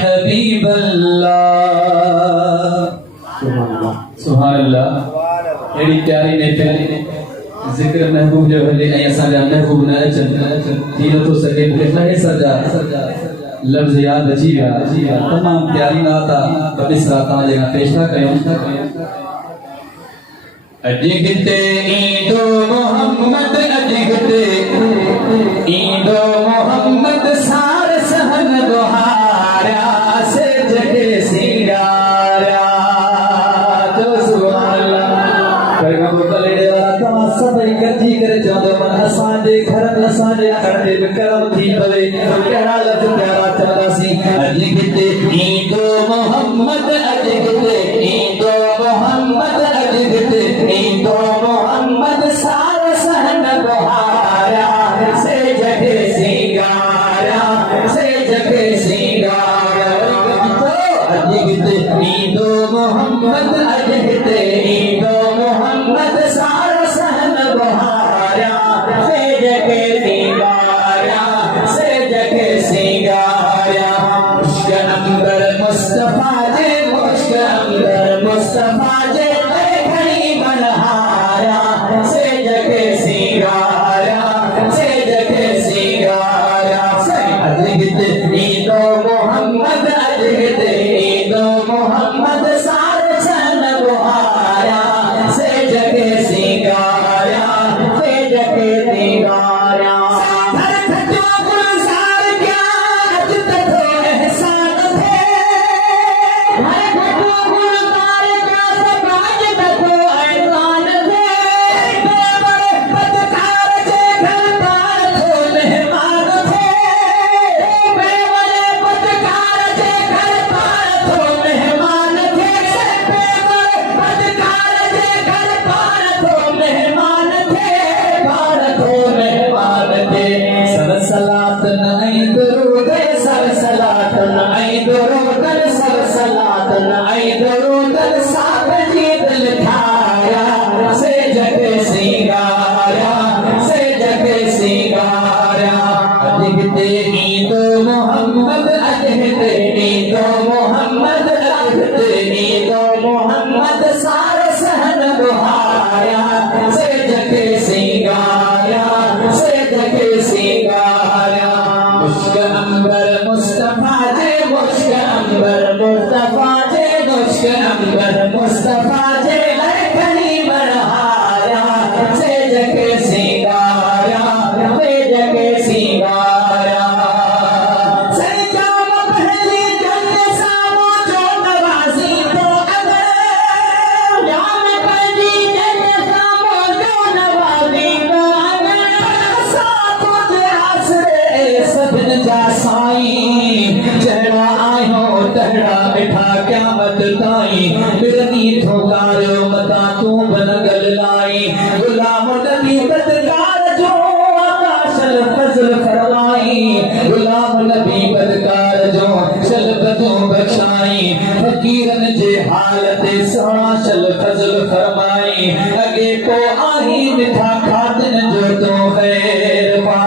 हबीब अल्लाह सुभान अल्लाह एड़ी प्यारी ने जिक्र महबूब जो हले ऐं असांजा महबूब न अचनि थी नथो सघे मूंखे लहे सजा लफ़्ज़ यादि अची विया तमामु प्यारी नात आहे ॿ मिसरा तव्हांजे खां पेश था कयूं अॼु ईंदो मोहम्मद अॼु ईंदो मोहम्मद सार सहन बुहारिया से जगे सिंगारिया जो सुभान अल्लाह तव्हां सभई गॾिजी करे चवंदो मन असांजे घर में असांजे अखड़ में करम थी पवे कहिड़ा लफ़्ज़ प्यारा चवंदासीं अॼु ईंदो मोहम्मद अॼु ईंदो मोहम्मद अॼु ईंदो मोहम्मद सार सहन बुहारिया से जगे सिंगारिया से जगे सिंगारिया अॼु ईंदो मोहम्मद अॼु ईंदो मोहम्मद सार सहन बुहारिया से जगे सिंगारिया से जगे सिंगारिया मुश्क अंबर मुस्तफा जे मुश्क अंबर मुस्तफा जे घड़ी मनहारिया से जगे सिंगारिया से जगे सिंगारिया अॼु ईंदो मोहम्मद अॼु ईंदो मोहम्मद सार सहन बुहारिया से जगे सिंगारिया से जगे सिंगारिया घर खटो गुलजार क्या अॼु तथो एहसान थे घर खटो गुलजार क्या सब अॼु तथो ऐलान थे बेवड़े पदकार जे घर पार थो मेहमान थे बेवड़े पदकार जे घर पार थो मेहमान थे बेवड़े पदकार जे घर पार थो मेहमान थे पार थो मेहमान थे सर सलातन ऐं दुरूद सर सलातन ऐं दुरूद सर सलातन ऐं दुरूद साथ जी दिल ठाया से जगे सिंगारिया से जगे सिंगारिया अॼु ईंदो मोहम्मद अॼु ईंदो मोहम्मद अॼु ईंदो मोहम्मद सार सहन बुहारिया से जगे सिंगारिया से जगे सिंगारिया मुश्क अंबर मुस्तफा जे मुश्क अंबर मुस्तफा जे मुश्क अंबर मुस्तफा जे घड़ी मनहारिया से जगे सिंगारिया से जगे सिंगारिया सजाम पहली जंग सामो जो नवाज़ी तो अगर जाम पहली जंग सामो जो नवाज़ी तो अगर साथ जे आसरे सभिन जा साईं जहिड़ा आहियो तहिड़ा मिठा क़यामत ताईं मिरनी ठोकारियो मतां तूं बनगल लाई गुलाम नबी बदकार जो आकाशल फज़ल फरमाई गुलाम नबी बदकार जो शल बदो बख्शाई फकीरन जे हालत सोना शल फज़ल फरमाई अगे को आही मिठा खातिन जो तो खैर पा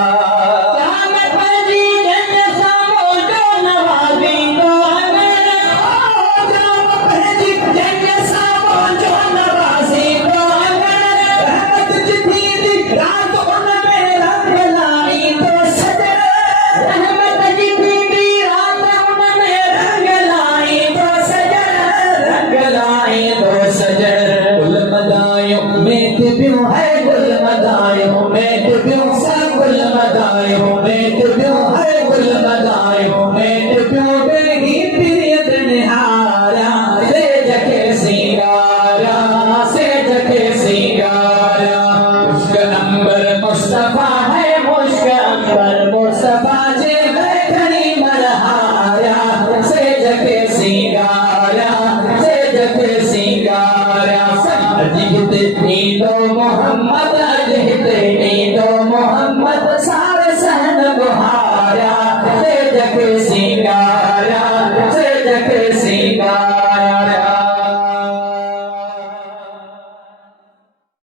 गुल मदायो में